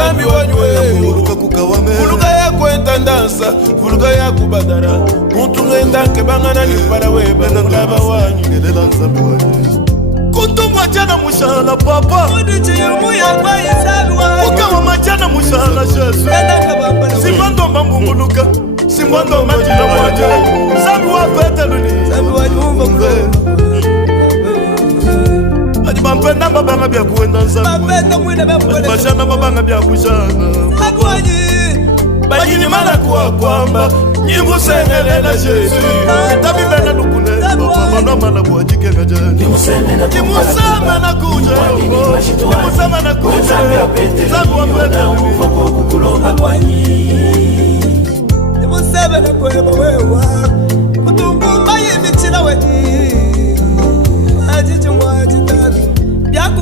nzambi wanywe Fuluka ya kuentandansa Fuluka ya kubadara Muntu ngenda kebangana nipara weba Ngaba wanyu Ngelela nzambi wanyu Kutumwa jana mushala papa Ukawa majana mushala shesu Simando mbambunguluka Simando majina mwaje Nzambi wapeta luni Nzambi wanyumba Bampenda babanga bya kuenda nzambi Bashana babanga bya kushana Bajini mala kuwa kwamba Nyingu sengelela Jesu Tabi bena nukune Bano mana buwa jike gajani Nimusama na kuja Nimusama na kuja Nzambi wapenda Nimusama na kuja